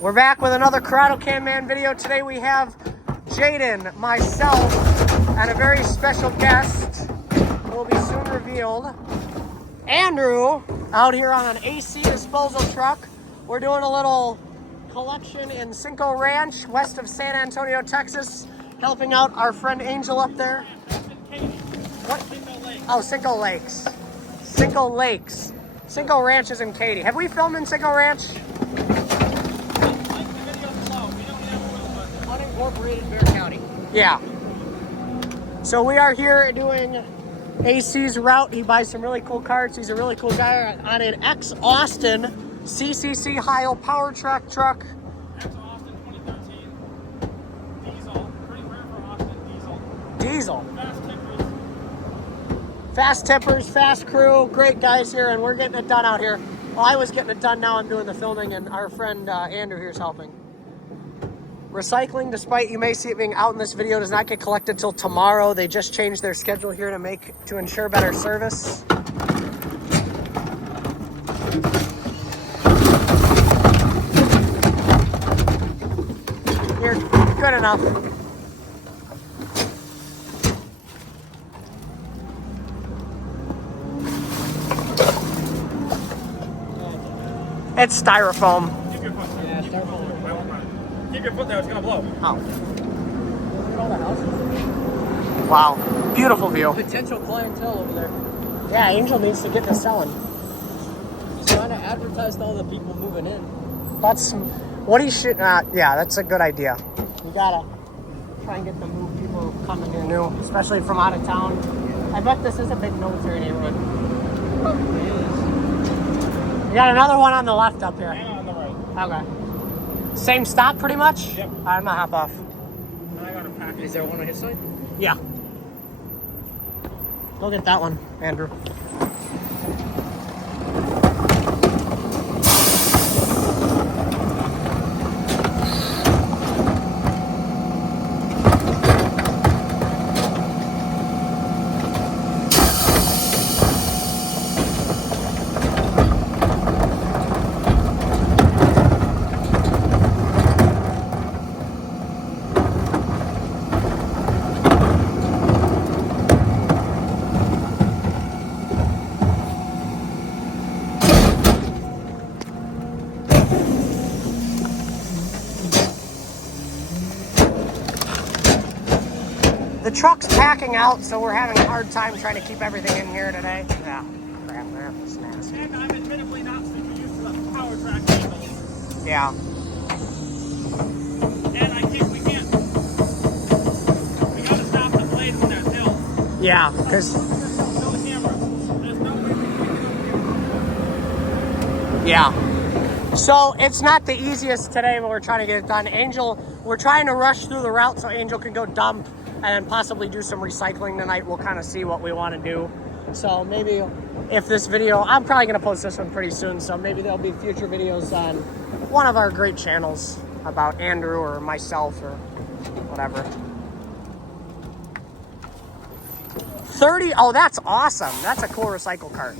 We're back with another Corrado Can Man video. Today we have Jaden, myself, and a very special guest who will be soon revealed. Andrew, out here on an AC disposal truck. We're doing a little collection in Cinco Ranch, west of San Antonio, Texas, helping out our friend Angel up there. What? Cinco Lakes. Oh, Cinco Lakes. Cinco Lakes. Cinco Ranch is in Katy. Have we filmed in Cinco Ranch? Unincorporated Bexar County. Yeah. So we are here doing AC's route. He buys some really cool carts. He's a really cool guy on an ex-Austin CCC Heil Powertrak truck. Ex-Austin 2013 diesel. Pretty rare for Austin diesel. Diesel. Fast tippers. Fast tippers, fast crew, great guys here, and we're getting it done out here. Well, I was getting it done, now I'm doing the filming, and our friend Andrew here is helping. Recycling, despite you may see it being out in this video, does not get collected till tomorrow. They just changed their schedule here to ensure better service. You're good enough. It's styrofoam. Keep your foot. Yeah, styrofoam. Keep your foot there, it's gonna blow. Oh. Wow. Beautiful view. Potential clientele over there. Yeah, Angel needs to get this selling. He's trying to advertise to all the people moving in. That's what he should. Yeah, that's a good idea. You gotta try and get the new people coming here new, especially from out of town. I bet this is a big military neighborhood. It is. You got another one on the left up here. Yeah, on the right. Okay. Same stop, pretty much. Yep. I'm gonna hop off. And I got a package. Is there one on his side? Yeah. Go get that one, Andrew. The truck's packing out, so we're having a hard time trying to keep everything in here today. Yeah, crap, that's nasty. And I'm admittedly not super used to the Powertrak vehicles. Yeah. And we can't. We gotta stop the blade when there's hills. Yeah, because... No camera. There's no way we can do it. Yeah. So it's not the easiest today, but we're trying to get it done. Angel, we're trying to rush through the route so Angel can go dump and then possibly do some recycling tonight. We'll kind of see what we want to do. So maybe if this video, I'm probably going to post this one pretty soon, so maybe there'll be future videos on one of our great channels about Andrew or myself or whatever. 30, oh, that's awesome. That's a cool recycle cart.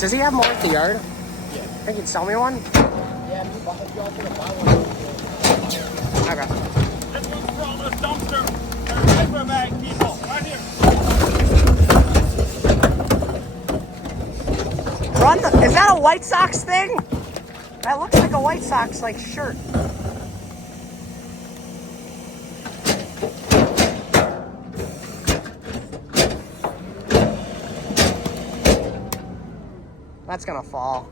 Does he have more at the yard? Yeah. Think he'd sell me one? Yeah, if you all gonna buy one. Okay. This one's for all those dumpster or paper bag people. Right here. Is that a White Sox thing? That looks like a White Sox shirt. That's gonna fall.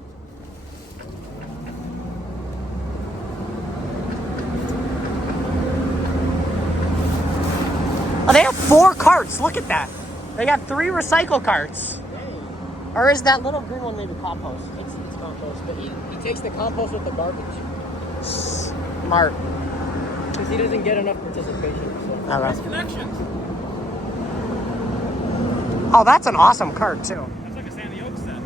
Oh, they have 4 carts. Look at that. They got 3 recycle carts. Or is that little green one maybe compost? It's compost, but he takes the compost with the garbage. Smart. Because he doesn't get enough participation. So. All right. There's connections. Oh, that's an awesome cart too. That's like a Sandy Oak set.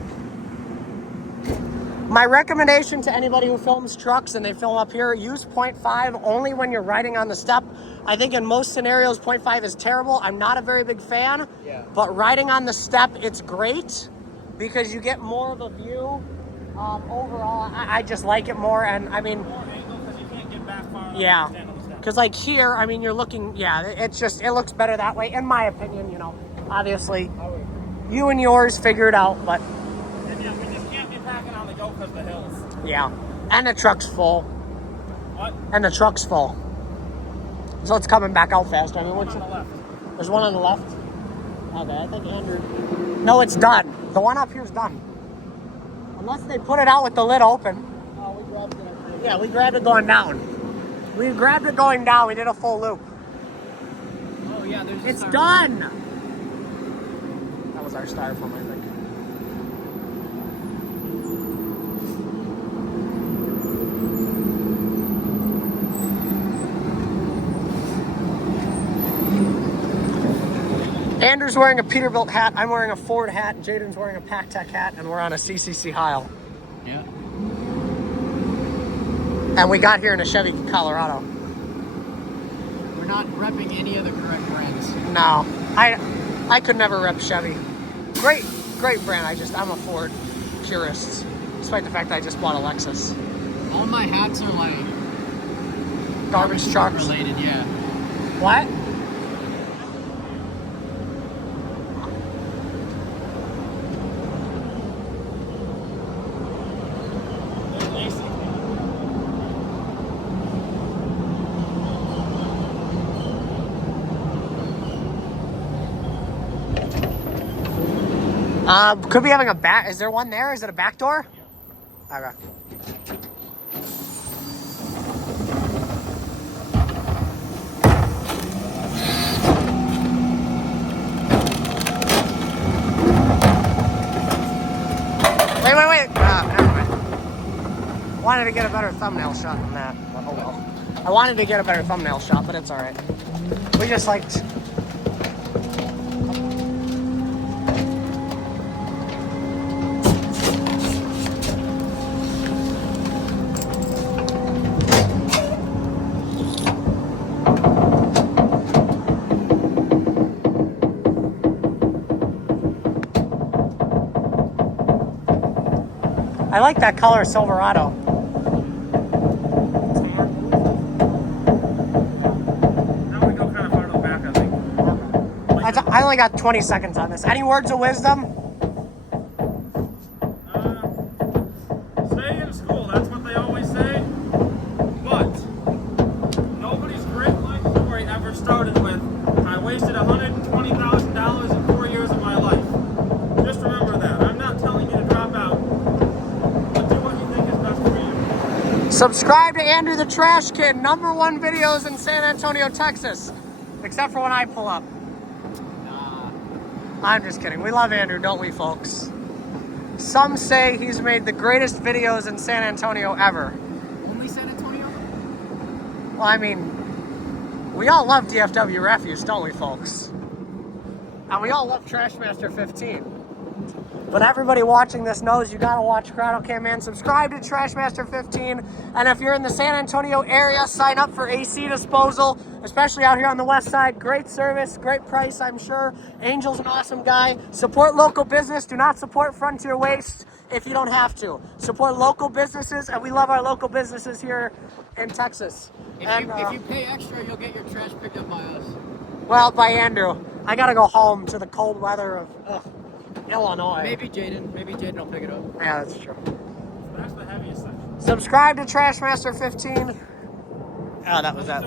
My recommendation to anybody who films trucks and they film up here, use 0.5 only when you're riding on the step. I think in most scenarios, 0.5 is terrible. I'm not a very big fan, but riding on the step, it's great because you get more of a view Overall, I just like it more, and I mean, More angle because you can't get back far enough yeah, to stand on the steps. because like here, I mean, you're looking, yeah, it looks better that way, in my opinion. You know, obviously, you and yours figure it out, but And yeah, we just can't be packing on the go because of the hills. yeah, and the truck's full, What? and the truck's full, so it's coming back out faster. I mean, One what's on the left. There's one on the left. Okay, I think Andrew. No, it's done. The one up here's done. Unless they put it out with the lid open. Oh, we grabbed it. Yeah, we grabbed it going down. We grabbed it going down. We did a full loop. Oh yeah, there's. It's done. That was our styrofoam, I think. Andrew's wearing a Peterbilt hat. I'm wearing a Ford hat. Jaden's wearing a Pactec hat, and we're on a CCC Heil. Yeah. And we got here in a Chevy Colorado. We're not repping any of the correct brands. No, I could never rep Chevy. Great brand. I'm a Ford purist, despite the fact that I just bought a Lexus. All my hats are like Garbage trucks. related. Yeah. What? There's Lacey. Could be having a back. Is there one there? Is it a back door? Yeah. Okay. Wait. Never mind. Wanted to get a better thumbnail shot than that. But oh well. I wanted to get a better thumbnail shot, but it's all right. We just liked. I like that color Silverado. Now we go kind of far to the back, I think. I only got 20 seconds on this. Any words of wisdom? Stay in school, that's what they always say. But nobody's great life story ever started with, I wasted $120,000 in 4 years of my life. Just remember that. I'm not telling you to drop out, but do what you think is best for you. Subscribe to Andrew the Trash Kid, #1 videos in San Antonio, Texas. Except for when I pull up. I'm just kidding. We love Andrew, don't we, folks? Some say he's made the greatest videos in San Antonio ever. Only San Antonio? Well, I mean, we all love DFW Refuse, don't we, folks? And we all love Trashmaster 15. But everybody watching this knows you gotta watch Grotto Cam Man. Subscribe to Trashmaster 15. And if you're in the San Antonio area, sign up for AC Disposal, especially out here on the west side. Great service, great price, I'm sure. Angel's an awesome guy. Support local business. Do not support Frontier Waste if you don't have to. Support local businesses, and we love our local businesses here in Texas. If you pay extra, you'll get your trash picked up by us. Well, by Andrew. I gotta go home to the cold weather of Illinois. Maybe Jaden will pick it up. Yeah, that's true. That's the heaviest section. Subscribe to Trashmaster 15. Oh, that was that.